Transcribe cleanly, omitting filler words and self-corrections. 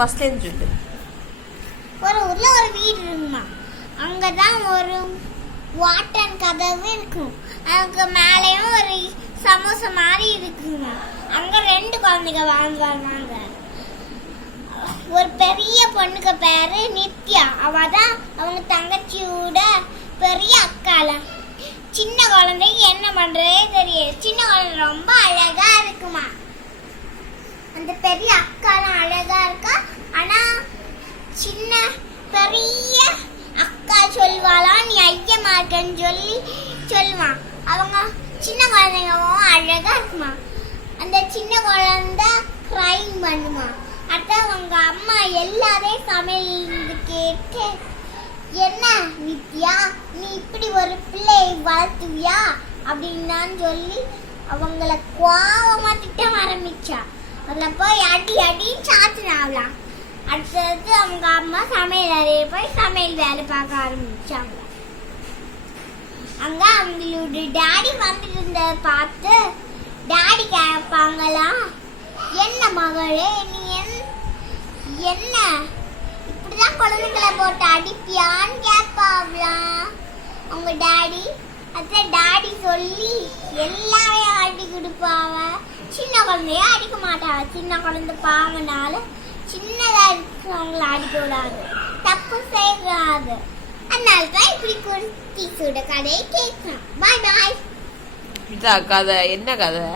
ஃபர்ஸ்ட்லேருந்து சொல்லு. ஒரு ஊர்ல ஒரு வீடு இருக்குமா. அங்கதான் ஒரு வாட்டன் கதவு இருக்கும். அதுக்கு மேலேயும் ஒரு சமோசா மாதிரி இருக்குங்க. அங்க 2 குழந்தைங்க வாழ்ந்தாங்க. ஒரு பெரிய பொண்ணுக்கு பேரு நித்யா. அவதான் அவங்க தங்கச்சியோட பெரிய அக்கால. சின்ன குழந்தைக்கு என்ன பண்றதே தெரியாது. சின்ன குழந்தை ரொம்ப அழகா இருக்குமா. அந்த பெரிய அக்காலாம் அழகா இருக்கா. ஆனா சின்ன பெரிய அக்கா சொல்வாளா நீ ஐயமா இருக்கன்னு சொல்லுவான். அவங்க சின்ன குழந்தைங்களும் அழகா இருக்குமா. அந்த சின்ன குழந்தை கிரைம் பண்ணுமா. அதான் அவங்க அம்மா எல்லாரையும் சமையல் கேட்டு என்ன நித்யா நீ இப்படி ஒரு பிள்ளையை வளர்த்துவியா அப்படின்னு சொல்லி அவங்கள கோவமா திட்டம் ஆரம்பிச்சா. அதில் போய் அடின்னு சாத்தினாவலாம். அடுத்தது அவங்க அம்மா சமையல் அறைய போய் சமையல் வேலை பார்க்க ஆரம்பிச்சாங்க. அங்க அவங்களோட டாடி வந்துட்டு இருந்ததை பார்த்து டாடி கேட்பாங்களாம், என்ன மகளே நீ என்ன இப்படிதான் குழந்தைங்களை போட்டு அடிப்பியான்னு கேட்பாங்களாம் அவங்க டாடி. அதான் டாடி சொல்லி எல்லாரையும் அடி கொடுப்பாவ. சின்ன குழந்தைய அடிக்க மாட்டாங்க. சின்ன குழந்தை பாவனால சின்னதா இருக்கிறவங்கள அடிக்க விடாது, தப்பு செய்யக்கூடாது. அதனால தான் இப்படி குர்த்தி சுட கதையை கேட்கலாம். பாய் பாய். இதா கதை? என்ன கதை?